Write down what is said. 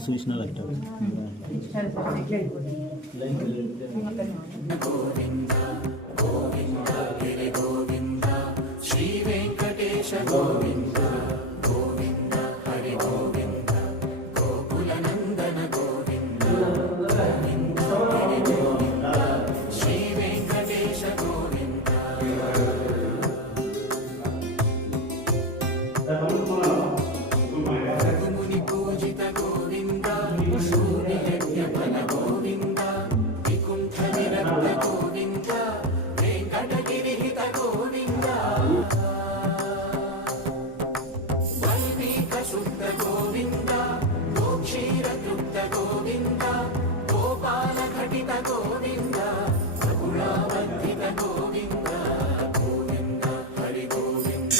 सूचना लगता है गोविंद गोविंद गिरि गोविंद श्री वेंकटेश गोविंद गोविंद हरि गोविंद गोकुल नंदन गोविंद गोविंद गिरि गोविंद श्री वेंकटेश गोविंद मुनि पूजित गोविंद शून्य यज्ञ फल गोविंद विकुंठ विरक्त गोविंद वेंकटगिरि हित गोविंद वल्मीक शुद्ध गोविंद गोक्षीर तृप्त गोविंद गोपाल घटित गोविंद सगुणावर्धित गोविंद गोविंद हरि गोविंद